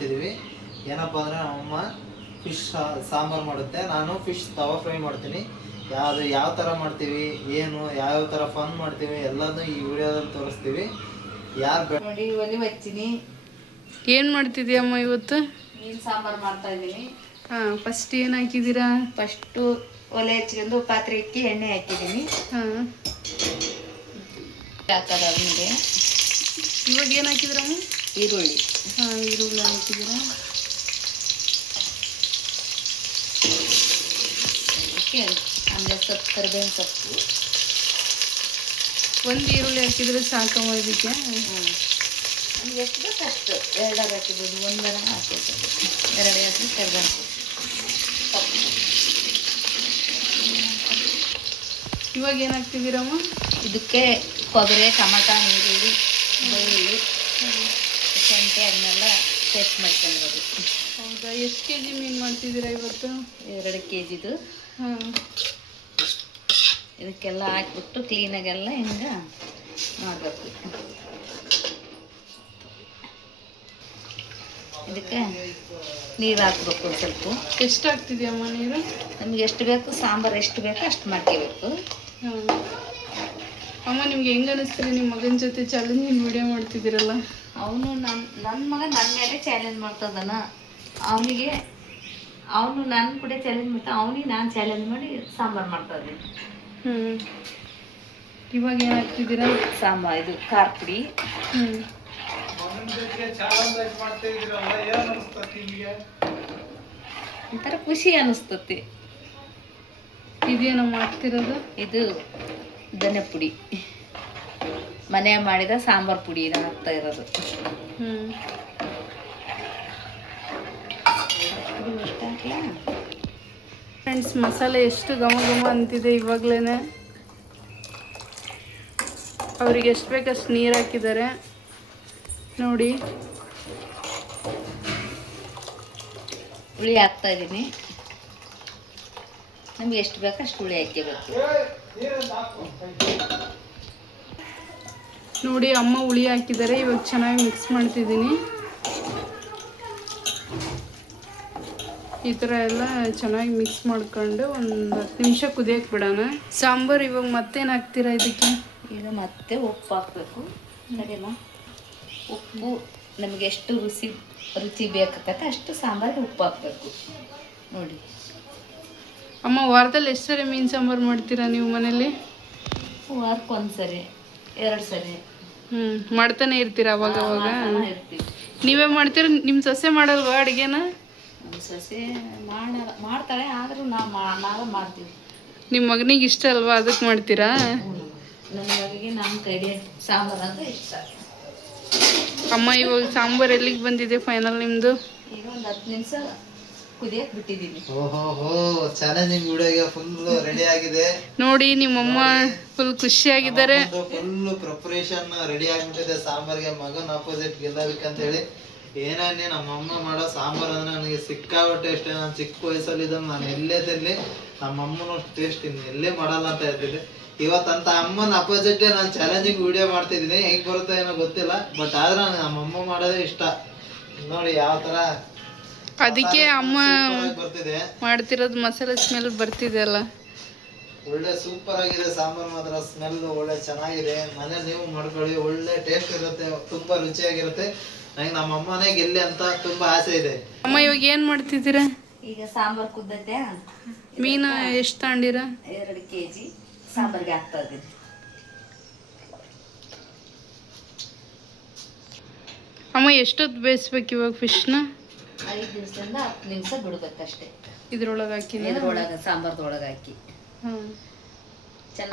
ಮಾಡ್ತಿದ್ದೀವಿ. ಏನಪ್ಪ ಅಂದರೆ ನಮ್ಮಮ್ಮ ಫಿಶ್ ಸಾಂಬಾರು ಮಾಡುತ್ತೆ, ನಾನು ಫಿಶ್ ತವಾ ಫ್ರೈ ಮಾಡ್ತೀನಿ. ಯಾವ ಥರ ಮಾಡ್ತೀವಿ, ಏನು ಯಾವ್ಯಾವ ಥರ ಫನ್ ಮಾಡ್ತೀವಿ ಎಲ್ಲದೂ ಈ ವಿಡಿಯೋದಲ್ಲಿ ತೋರಿಸ್ತೀವಿ. ಯಾರು ನೋಡಿ ಒಲಿ ಹಚ್ಚಿನಿ. ಏನು ಮಾಡ್ತಿದ್ದೀಯಮ್ಮ ಇವತ್ತು? ಮೀನು ಸಾಂಬಾರು ಮಾಡ್ತಾ ಇದ್ದೀನಿ. ಹಾಂ, ಫಸ್ಟ್ ಏನು ಹಾಕಿದ್ದೀರಾ? ಫಸ್ಟು ಒಲೆ ಹಚ್ಕೊಂಡು ಪಾತ್ರೆ ಇಕ್ಕಿ ಎಣ್ಣೆ ಹಾಕಿದ್ದೀನಿ. ಹಾಂ, ಹಾಕೋದಾದ್ಮೇಲೆ ಇವಾಗ ಏನು ಹಾಕಿದ್ರಮ್ಮ? ಈರುಳ್ಳಿ. ಹಾಂ, ಈರುಳ್ಳಿ ಹಾಕಿದ್ದೀರಾ? ಆಮೇಲೆ ಸೊಪ್ಪು, ಕರಿಬೇವಿನ ಸೊಪ್ಪು. ಒಂದು ಈರುಳ್ಳಿ ಹಾಕಿದ್ರೆ ಸಾಕಮ್ಮ ಇದಕ್ಕೆ? ನಮ್ಗೆ ಎಷ್ಟು ಬೇಕು ಅಷ್ಟು, ಎರಡಾರು ಹಾಕಿಬೋದು, ಒಂದರ ಹಾಕಿಬೋದು, ಎರಡು ಹಾಕಿ ಕರಿಬೇವಿನ ಸೊಪ್ಪು. ಇವಾಗ ಏನು ಹಾಕ್ತಿದ್ದೀರಮ್ಮ? ಇದಕ್ಕೆ ಕೊಬ್ಬರಿ, ಟೊಮಟ, ಈರುಳ್ಳಿ, ಬೆಳ್ಳುಳ್ಳಿ, ಶುಂಠಿ ಅದನ್ನೆಲ್ಲ ಪೇಸ್ಟ್ ಮಾಡ್ಕೊಂಡಿರೋದು. ಹೌದಾ, ಎಷ್ಟು ಕೆ ಜಿ ಮೀನು ಮಾಡ್ತಿದ್ದೀರಾ ಇವತ್ತು? 2 kgದು. ಹಾಂ, ಇದಕ್ಕೆಲ್ಲ ಹಾಕ್ಬಿಟ್ಟು ಕ್ಲೀನಾಗೆಲ್ಲ ಹಿಂಗೆ ಮಾಡಬೇಕು. ಇದಕ್ಕೆ ನೀರು ಹಾಕ್ಬೇಕು ಸ್ವಲ್ಪ. ಎಷ್ಟು ಹಾಕ್ತಿದ್ಯಮ್ಮ ನೀರು? ನಮ್ಗೆ ಎಷ್ಟು ಬೇಕು, ಸಾಂಬಾರು ಎಷ್ಟು ಬೇಕು ಅಷ್ಟು ಮಾಡ್ಕೋಬೇಕು. ಹಾಂ, ಅಮ್ಮ ನಿಮ್ಗೆ ಹೆಂಗೆ ಅನ್ನಿಸ್ತೀರಿ ನಿಮ್ಮ ಮಗನ ಜೊತೆ ಚಾಲೆಂಜಿಂಗ್ ವಿಡಿಯೋ ಮಾಡ್ತಿದ್ದೀರಲ್ಲ? ಅವನು ನನ್ನ ಮಗ ನನ್ನ ಮೇಲೆ ಚಾಲೆಂಜ್ ಮಾಡ್ತದಾನ. ಅವನು ನನ್ನ ಕೂಡ ಚಾಲೆಂಜ್ ಮಾಡ್ತಾ, ಅವನಿಗೆ ನಾನು ಚಾಲೆಂಜ್ ಮಾಡಿ ಸಾಂಬಾರು ಮಾಡ್ತಾ ಇದ್ದೀನಿ. ಇವಾಗ ಏನು ಹಾಕ್ತಿದ್ದೀರಾ? ಸಾಂಬಾರು ಇದು ಖಾರ ಪುಡಿ. ಒಂಥರ ಖುಷಿ ಅನಿಸ್ತತಿ. ಇದೇನಮ್ಮ ಹಾಕ್ತಿರೋದು? ಇದು ಧನಿಯಾ ಪುಡಿ, ಮನೆ ಮಾಡಿದ ಸಾಂಬಾರು ಪುಡಿ ಹಾಕ್ತಾ ಇರೋದು. ಫ್ರೆಂಡ್ಸ್, ಮಸಾಲೆ ಎಷ್ಟು ಘಮ ಘಮ ಅಂತಿದೆ ಇವಾಗಲೇ. ಅವ್ರಿಗೆ ಎಷ್ಟು ಬೇಕಷ್ಟು ನೀರು ಹಾಕಿದ್ದಾರೆ ನೋಡಿ. ಹುಳಿ ಹಾಕ್ತಾ ಇದ್ದೀನಿ. ನಮ್ಗೆ ಎಷ್ಟು ಬೇಕು ಅಷ್ಟು ಹುಳಿ ಹಾಕಬೇಕು. ನೋಡಿ, ಅಮ್ಮ ಹುಳಿ ಹಾಕಿದ್ದಾರೆ. ಇವಾಗ ಚೆನ್ನಾಗಿ ಮಿಕ್ಸ್ ಮಾಡ್ತಿದ್ದೀನಿ. ಈ ಥರ ಎಲ್ಲ ಚೆನ್ನಾಗಿ ಮಿಕ್ಸ್ ಮಾಡ್ಕೊಂಡು ಒಂದು 10 ನಿಮಿಷ ಕುದಿಯಕ್ಕೆ ಬಿಡೋಣ. ಸಾಂಬಾರು ಇವಾಗ ಮತ್ತೇನು ಹಾಕ್ತೀರಾ ಇದಕ್ಕೆ? ಈಗ ಮತ್ತೆ ಉಪ್ಪು ಹಾಕಬೇಕು. ಸರಿನಾ? ಉಪ್ಪು ನಮಗೆ ಎಷ್ಟು ರುಚಿ ಬೇಕಾಗತ್ತೆ ಅಷ್ಟು ಸಾಂಬಾರಿಗೆ ಉಪ್ಪು ಹಾಕಬೇಕು. ನೋಡಿ ಅಮ್ಮ, ವಾರದಲ್ಲಿ ಎಷ್ಟು ಸರಿ ಮೀನು ಸಾಂಬಾರು ಮಾಡ್ತೀರಾ ನೀವು ಮನೇಲಿ? ವಾರಕ್ಕೆ 1 ಸರಿ 2 ಸರಿ ಮಾಡ್ತಾನೆ ಇರ್ತೀರಾ ಅವಾಗ ಅವಾಗ? ಇರ್ತೀವಿ. ನೀವೇ ಮಾಡ್ತೀರ? ನಿಮ್ಮ ಸೊಸೆ ಮಾಡಲ್ವಾ ಅಡುಗೆನ? ನಮ್ಮ ಸೊಸೆ ಮಾಡ್ತಾಳೆ, ಆದರೂ ನಾವು ಮಾಡ್ತೀವಿ. ನಿಮ್ಮ ಮಗನಿಗೆ ಇಷ್ಟ ಅಲ್ವಾ, ಅದಕ್ಕೆ ಮಾಡ್ತೀರಾ? ನನ್ನ ಮಗಿಗೆ ನಮ್ಮ ಕಡೆ ಸಾಂಬಾರು ಅಂದರೆ ಇಷ್ಟ. ಅಮ್ಮ, ಇವಾಗ ಸಾಂಬಾರು ಎಲ್ಲಿಗೆ ಬಂದಿದೆ ಫೈನಲ್ ನಿಮ್ಮದು? ಈಗ ಒಂದು 10 ನಿಮಿಷ ಕುದಿಯಕ್ಕೆ ಬಿಟ್ಟಿದ್ದೀನಿ. ಓಹೋ, ಚಾಲೆಂಜಿಂಗ್ ವಿಡಿಯೋಗೆ ಫುಲ್ ರೆಡಿ ಆಗಿದೆ ನೋಡಿ. ನಿಮ್ಮಮ್ಮ ಫುಲ್ ಖುಷಿಯಾಗಿದ್ದಾರೆ. ಫುಲ್ ಪ್ರಿಪರೇಷನ್ ರೆಡಿ ಆಗಿಬಿಟ್ಟಿದೆ ಸಾಂಬಾರಿಗೆ. ಮಗನ ಅಪೋಸಿಟ್ ಗೆಲ್ಲಬೇಕಂತ ಹೇಳಿ ಏನೇ ನಮ್ಮಮ್ಮ ಮಾಡೋ ಸಾಂಬಾರು ಅಂದರೆ ನನಗೆ ಸಿಕ್ಕಾಬಟ್ಟೆ ಇಷ್ಟ. ನಾನು ಚಿಕ್ಕ ವಯಸ್ಸಲ್ಲಿದ್ದಾಗ ನಾನು ಎಲ್ಲೇದಲ್ಲಿ ನಮ್ಮಮ್ಮನ ಟೇಸ್ಟ್ ಇನ್ನು ಎಲ್ಲೇ ಮಾಡಲ್ಲ ಅಂತ ಹೇಳ್ತಿದ್ದೆ. ಇವತ್ತಂತ ಅಮ್ಮನ ಅಪೋಸಿಟ್ ನಾನು ಚಾಲೆಂಜಿಂಗ್ ವಿಡಿಯೋ ಮಾಡ್ತಿದ್ದೀನಿ. ಹೆಂಗೆ ಬರುತ್ತೆ ಏನೋ ಗೊತ್ತಿಲ್ಲ, ಬಟ್ ಆದ್ರೆ ನಮ್ಮಮ್ಮ ಮಾಡೋದೇ ಇಷ್ಟ. ನೋಡಿ ಯಾವ ಥರ ಅದಕ್ಕೆ ಅಮ್ಮ ಬರ್ತಿದೆ ಮಾಡ್ತಿರೋದು ಮಸಾಲೆ ಸ್ಮೆಲ್ ಬರ್ತಿದೆ ಅಲ್ಲ. ಒಳ್ಳೆ ಸೂಪರ್ ಆಗಿದೆ ಸಾಂಬಾರು, ಮಾತ್ರ ಸ್ಮೆಲ್ ಒಳ್ಳೆ ಚೆನ್ನಾಗಿದೆ. ಮನೇಲಿ ನೀವು ಮಾಡ್ಕೊಳ್ಳಿ, ಒಳ್ಳೆ ಟೇಸ್ಟ್ ಇರುತ್ತೆ, ತುಂಬಾ ರುಚಿಯಾಗಿರುತ್ತೆ. ನನಗೆ ನಮ್ಮ ಅಮ್ಮನೇ ಗೆಲ್ಲಿ ಅಂತ ತುಂಬಾ ಆಸೆ ಇದೆ. ಅಮ್ಮ, ಇವಾಗ ಏನ್ ಮಾಡ್ತಿದ್ದೀರಾ? ಈಗ ಸಾಂಬಾರು ಕುದ್ದೈತೆ. ಮೀನು ಎಷ್ಟು ತಗೊಂಡಿರಾ? 2 kg ಸಾಂಬಾರಿಗೆ ಹಾಕ್ತಾ ಇದ್ದೀನಿ. ಅಮ್ಮ, ಎಷ್ಟೊತ್ತು ಬೇಯಿಸ್ಬೇಕು ಇವಾಗ ಫಿಶ್ನ? 5 ನಿಮಿಷದಿಂದ 10 ನಿಮಿಷ ಬಿಡ್ಬೇಕಷ್ಟೇ. ಇದ್ರೊಳಗೆ ಹಾಕಿ ಇದ್ರೊಳಗೆ ಸಾಂಬಾರ್ದೊಳಗೆ ಹಾಕಿ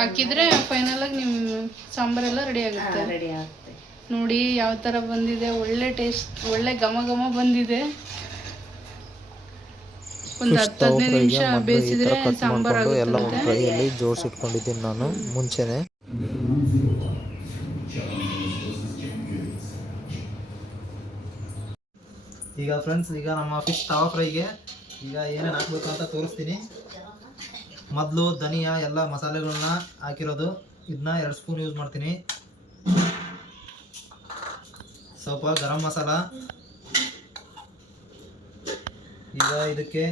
ಹಾಕಿದ್ರೆ ಫೈನಲ್ ಆಗಿ ನಿಮ್ಮ ಸಾಂಬಾರೆಲ್ಲ ರೆಡಿ ಆಗುತ್ತೆ. ರೆಡಿ ಆಗುತ್ತೆ. ನೋಡಿ ಯಾವ ಥರ ಬಂದಿದೆ, ಒಳ್ಳೆ ಟೇಸ್ಟ್, ಒಳ್ಳೆ ಘಮ ಘಮ ಬಂದಿದೆ. ಒಂದು 10-15 ನಿಮಿಷ ಬೇಯಿಸಿದ್ರೆ ಸಾಂಬಾರು ಆಗುತ್ತೆ. ಕೈಯಲ್ಲಿ ಜೋಡಿಸಿಟ್ಕೊಂಡಿದ್ದೀನಿ ನಾನು ಮುಂಚೆನೆ. ಈಗ ಫ್ರೆಂಡ್ಸ್, ಈಗ ನಮ್ಮ ಫಿಶ್ ತವಾ ಫ್ರೈಗೆ ಈಗ ಏನೇನು ಹಾಕ್ಬೇಕು ಅಂತ ತೋರಿಸ್ತೀನಿ. ಮೊದಲು ಧನಿಯಾ ಎಲ್ಲ ಮಸಾಲೆಗಳನ್ನ ಹಾಕಿರೋದು, ಇದನ್ನ 2 ಸ್ಪೂನ್ ಯೂಸ್ ಮಾಡ್ತೀನಿ. ಸ್ವಲ್ಪ ಗರಂ ಮಸಾಲ, ಈಗ ಇದಕ್ಕೆ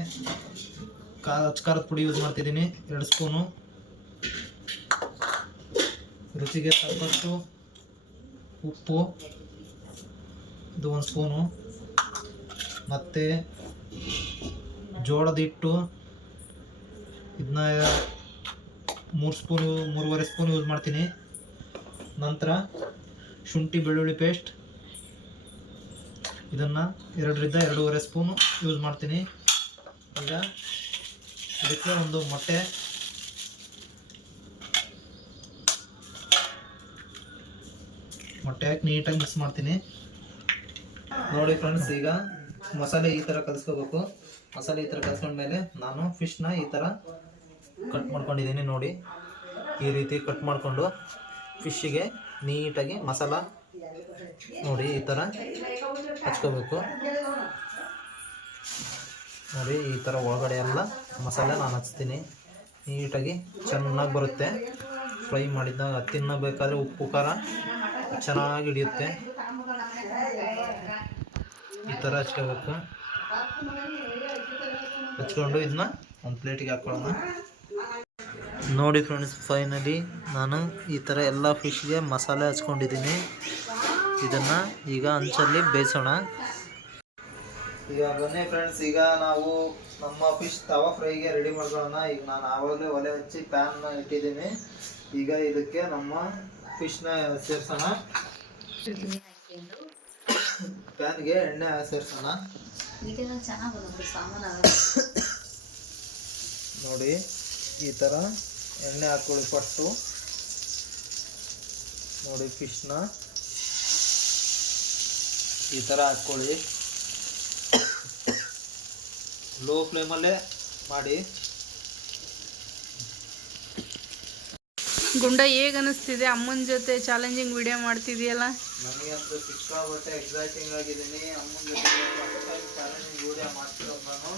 ಖಾರದ ಪುಡಿ ಯೂಸ್ ಮಾಡ್ತಿದ್ದೀನಿ 2 ಸ್ಪೂನು, ರುಚಿಗೆ ತಕ್ಕಷ್ಟು ಉಪ್ಪು ಇದು 1 ಸ್ಪೂನು, ಮತ್ತು ಜೋಳದ ಹಿಟ್ಟು ಇದನ್ನ 3.5 ಸ್ಪೂನ್ ಯೂಸ್ ಮಾಡ್ತೀನಿ. ನಂತರ ಶುಂಠಿ ಬೆಳ್ಳುಳ್ಳಿ ಪೇಸ್ಟ್ ಇದನ್ನು 2.5 ಸ್ಪೂನು ಯೂಸ್ ಮಾಡ್ತೀನಿ. ಈಗ ಇದಕ್ಕೆ ಒಂದು ಮೊಟ್ಟೆ ಹಾಕಿ ನೀಟಾಗಿ ಮಿಕ್ಸ್ ಮಾಡ್ತೀನಿ. ನೋಡಿ ಫ್ರೆಂಡ್ಸ್, ಈಗ ಮಸಾಲೆ ಈ ಥರ ಕಲಿಸ್ಕೋಬೇಕು. ಮಸಾಲೆ ಈ ಥರ ಕಲಿಸ್ಕೊಂಡ್ಮೇಲೆ ನಾನು ಫಿಶ್ನ ಈ ಥರ ಕಟ್ ಮಾಡ್ಕೊಂಡಿದ್ದೀನಿ. ನೋಡಿ, ಈ ರೀತಿ ಕಟ್ ಮಾಡಿಕೊಂಡು ಫಿಶ್ಶಿಗೆ ನೀಟಾಗಿ ಮಸಾಲ ನೋಡಿ ಈ ಥರ ಹಚ್ಕೋಬೇಕು. ನೋಡಿ, ಈ ಥರ ಒಳಗಡೆ ಎಲ್ಲ ಮಸಾಲೆ ನಾನು ಹಚ್ತೀನಿ. ನೀಟಾಗಿ ಚೆನ್ನಾಗಿ ಬರುತ್ತೆ. ಫ್ರೈ ಮಾಡಿದಾಗ ತಿನ್ನಬೇಕಾದ್ರೆ ಉಪ್ಪು ಖಾರ ಚೆನ್ನಾಗಿ ಹಿಡಿಯುತ್ತೆ. ಈ ಥರ ಹಚ್ಕೋಬೇಕು. ಹಚ್ಕೊಂಡು ಇದನ್ನ ಒಂದು ಪ್ಲೇಟಿಗೆ ಹಾಕೊಳ್ಳೋಣ. ನೋಡಿ ಫ್ರೆಂಡ್ಸ್, ಫೈನಲಿ ನಾನು ಈ ಥರ ಎಲ್ಲ ಫಿಶ್ಗೆ ಮಸಾಲೆ ಹಚ್ಕೊಂಡಿದ್ದೀನಿ. ಇದನ್ನು ಈಗ ಹಂಚಲ್ಲಿ ಬೇಯಿಸೋಣ. ಈಗ ಬನ್ನಿ ಫ್ರೆಂಡ್ಸ್, ಈಗ ನಾವು ನಮ್ಮ ಫಿಶ್ ತವಾ ಫ್ರೈಗೆ ರೆಡಿ ಮಾಡ್ಕೊಳ್ಳೋಣ. ಈಗ ನಾನು ಆವಾಗಲೇ ಒಲೆ ಹಚ್ಚಿ ಪ್ಯಾನ್ನ ಇಟ್ಟಿದ್ದೀನಿ. ಈಗ ಇದಕ್ಕೆ ನಮ್ಮ ಫಿಶ್ನ ಸೇರಿಸೋಣ. ಪ್ಯಾನ್ಗೆ ಎಣ್ಣೆ ಸೇರಿಸೋಣ. ನೋಡಿ, ಈ ಥರ ಎಣ್ಣೆ ಹಾಕ್ಕೊಳ್ಳಿ ಫಸ್ಟು. ನೋಡಿ, ಫಿಶ್ನ ಈ ಥರ ಹಾಕ್ಕೊಳ್ಳಿ. ಲೋ ಫ್ಲೇಮಲ್ಲೇ ಮಾಡಿ. ಗುಂಡ ಹೇಗೆ ಅನಿಸ್ತಿದೆ? ಅಮ್ಮನ ಜೊತೆ ಚಾಲೆಂಜಿಂಗ್ ವಿಡಿಯೋ ಮಾಡ್ತಿದೆಯಲ್ಲ. ನನಗಂತೂ ಸಿಕ್ಕಾಬಟ್ಟೆ ಎಕ್ಸೈಟಿಂಗ್ ಆಗಿದ್ದೀನಿ. ಅಮ್ಮನ ಜೊತೆ ಚಾಲೆಂಜಿಂಗ್ ವಿಡಿಯೋ ಮಾಡ್ತಿರೋದು ನಾನು.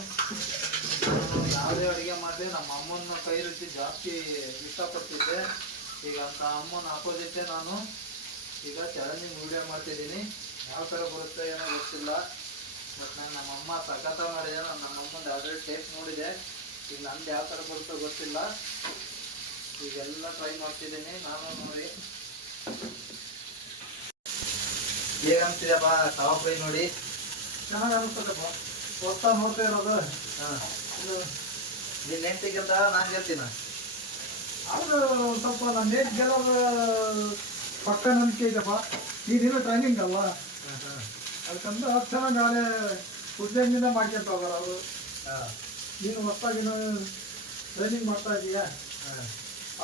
ಯಾವುದೇ ಅಡುಗೆ ಮಾಡಲಿ ನಮ್ಮ ಅಮ್ಮನ ಕೈ ರುಚಿ ಜಾಸ್ತಿ ಇಷ್ಟಪಡ್ತಿದ್ದೆ. ಈಗ ಅಂತ ಅಮ್ಮನ ಅಪೋಸಿಟೇ ನಾನು ಈಗ ಚಾಲೆಂಜಿಂಗ್ ವಿಡಿಯೋ ಮಾಡ್ತಿದ್ದೀನಿ. ಯಾವ ಥರ ಬರುತ್ತೆ ಏನೋ ಗೊತ್ತಿಲ್ಲ, ಬಟ್ ನಾನು ನಮ್ಮಮ್ಮ ಸಖತ್ತ ಮಾಡಿದೆ. ನಾನು ನಮ್ಮಮ್ಮಂದು ಆಲ್ರೆಡಿ ಟೇಸ್ಟ್ ನೋಡಿದೆ. ಈಗ ನಂದು ಯಾವ ಥರ ಬರುತ್ತೋ ಗೊತ್ತಿಲ್ಲ. ಈಗೆಲ್ಲ ಟ್ರೈ ಮಾಡ್ತಿದ್ದೀನಿ ನಾನು. ನೋಡಿ ಹೇಗೆ ಅನಿಸ್ತಿದೆಪ್ಪ ತವಾ ಫ್ರೈ? ನೋಡಿ ಚೆನ್ನಾಗಿ ಅನಿಸ್ತದಪ್ಪ. ಹೊಸ್ತಾ ನೋಡ್ತಾ ಇರೋದು. ಹಾಂ, ನೀನು ನೆಂಟಿಗಿಂತ ನಾನು ಗೆಲ್ತೀನ. ಅದು ಸ್ವಲ್ಪ ನನ್ನ ನೇಟ್ ಗೆಲ್ಲೋದು ಪಕ್ಕ ನಂಬಿಕೆ ಇದೆಪ್ಪ. ಈಗಿನ ಟ್ರೈನಿಂಗ್ ಅಲ್ವಾ, ಅದಕ್ಕಂತ 10 ಜನ ನಾಳೆ ಉದ್ಯೋಗದಿಂದ ಮಾಡ್ಕೊಂತ ಹೋಗೋರು ಅವರು. ನೀನು ಹೊಸ್ತಾಗಿನ ಟ್ರೈನಿಂಗ್ ಮಾಡ್ತಾ ಇದೀಯಾ,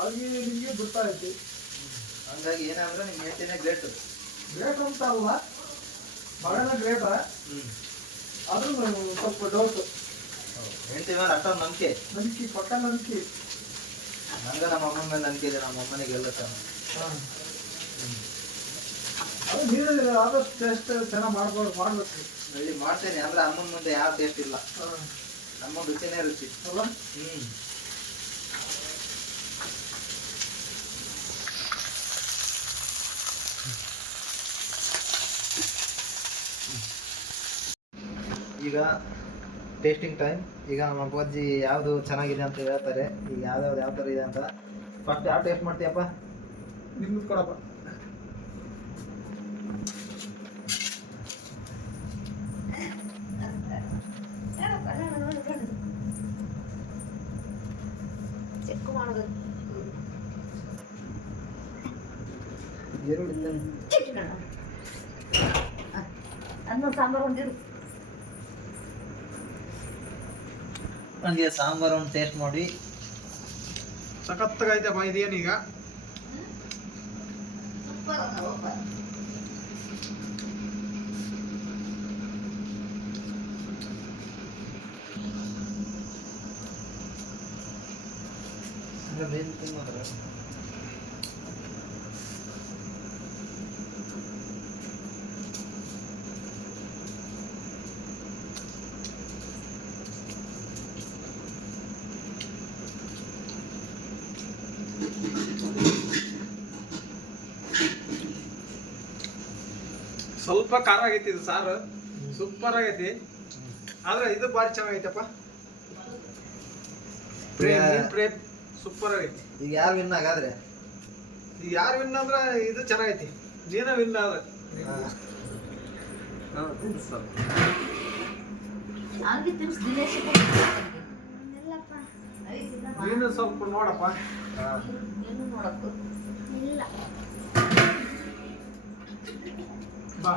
ಅವ್ರಿಗೆ ನಿಮಗೆ ಬಿಡ್ತಾ ಐತಿ. ಹಂಗಾಗಿ ಏನಂದ್ರೆ ನಿಮ್ಮ ಹೆಂಡತಿನೇ ಗ್ರೇಟ್. ಗ್ರೇಟ್ ಅಂತ ಅಲ್ಲ, ಬಹಳ ಗ್ರೇಟ. ಆದ್ರೂ ಸ್ವಲ್ಪ ಡೌಟ್. ಹೆಂಡತಿ ಮೇಲೆ ಅಷ್ಟೊಂದು ನಂಬಿಕೆ? ನಂಬಿಕೆ, ಪಕ್ಕ ನಂಬಿಕೆ. ನಂಗೆ ನಮ್ಮ ಅಮ್ಮನ ಮೇಲೆ ನಂಬಿಕೆ ಇದೆ. ನಮ್ಮ ಅಮ್ಮನಿಗೆ ಗೆಲ್ಲುತ್ತಾನೆ. ಹಾಂ, ಅದು ನೀರು ಆದಷ್ಟು ಟೇಸ್ಟ್ ಚೆನ್ನಾಗಿ ಮಾಡಬೇಕು. ಇಲ್ಲಿ ಮಾಡ್ತೇನೆ ಅಂದ್ರೆ ಅಮ್ಮನ ಮುಂದೆ ಯಾವ ಟೇಸ್ಟ್ ಇಲ್ಲ. ಹಾಂ, ನಮ್ಮ ರುಚಿನೇ ರುಚಿ ಅಲ್ಲ. ಈಗ ಟೇಸ್ಟಿಂಗ್ ಟೈಮ್. ಈಗ ನಮ್ಮ ಅಪ್ಪಾಜಿ ಯಾವುದು ಚೆನ್ನಾಗಿದೆ ಅಂತ ಹೇಳ್ತಾರೆ. ಈಗ ಯಾವ್ದಾವ್ದು ಯಾವ ಥರ ಇದೆ ಅಂತ ಫಸ್ಟ್ ಯಾವ ಟೇಸ್ಟ್ ಮಾಡ್ತೀಯಪ್ಪ? ನಿಮ್ಗೆ ಕೊಡಪ್ಪ. ಚೆಕ್ ಮಾಡೋದು ಅನ್ನ ಸಾಂಬಾರು ಒಂದಿರು. ನನಗೆ ಸಾಂಬಾರು ಒಂದು ಟೇಸ್ಟ್ ಮಾಡಿ. ಸಖತ್ತಾಗೈತಪ್ಪ. ಇದೇನೀಗ ಸ್ವಲ್ಪ ಖಾರ ಆಗೈತಿ ಇದು ಸಾರು. ಸೂಪರ್ ಆಗೈತಿ. ಆದ್ರೆ ಇದು ಭಾರಿ ಚೆನ್ನಾಗೈತಪ್ಪ. ಪ್ರೇಮ್ ಸೂಪರ್ ಆಗೈತಿ. ಈಗ ಯಾರು ವಿನ್ ಆಗಾದ್ರೆ ಈಗ ಯಾರು ವಿನ್ ಅಂದ್ರ ಇದು ಚೆನ್ನಾಗೈತಿ. ನೀನ ವಿನ್ ಆದ್ರೆ ಹಂಗೆ ತಿನ್ಸ್ ದಿನೇಶ್ ನೀನು ಸ್ವಲ್ಪ ನೋಡಪ್ಪ. ಏನು ನೋಡಕ್ಕು ಬಾ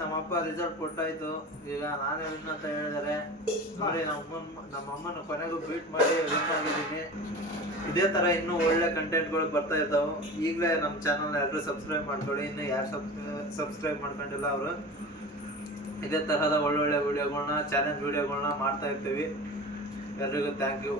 ನಮ್ಮಪ್ಪ ರಿಸಲ್ಟ್ ಕೊಟ್ಟಾಯ್ತು. ಈಗ ನಾನೇ ವಿನ್ ಅಂತ ಹೇಳಿದಾರೆ ನೋಡಿ. ನಮ್ಮಮ್ಮನ ಕೊನೆಗೂ ಬೀಟ್ ಮಾಡಿ ವಿನ್ ಆಗಿದ್ದೀನಿ. ಇದೇ ತರ ಇನ್ನೂ ಒಳ್ಳೆ ಕಂಟೆಂಟ್ಗಳು ಬರ್ತಾ ಇರ್ತಾವೆ. ಈಗಲೇ ನಮ್ಮ ಚಾನಲ್ನ ಎಲ್ಲರೂ ಸಬ್ಸ್ಕ್ರೈಬ್ ಮಾಡ್ಕೊಳ್ಳಿ. ಇನ್ನು ಯಾರು ಸಬ್ಸ್ಕ್ರೈಬ್ ಮಾಡ್ಕೊಂಡಿಲ್ಲ ಅವರು ಇದೇ ತರಹದ ಒಳ್ಳೊಳ್ಳೆ ವಿಡಿಯೋಗಳನ್ನ ಚಾಲೆಂಜ್ ವಿಡಿಯೋಗಳನ್ನ ಮಾಡ್ತಾ ಇರ್ತೀವಿ. ಎಲ್ರಿಗೂ ಥ್ಯಾಂಕ್ ಯು.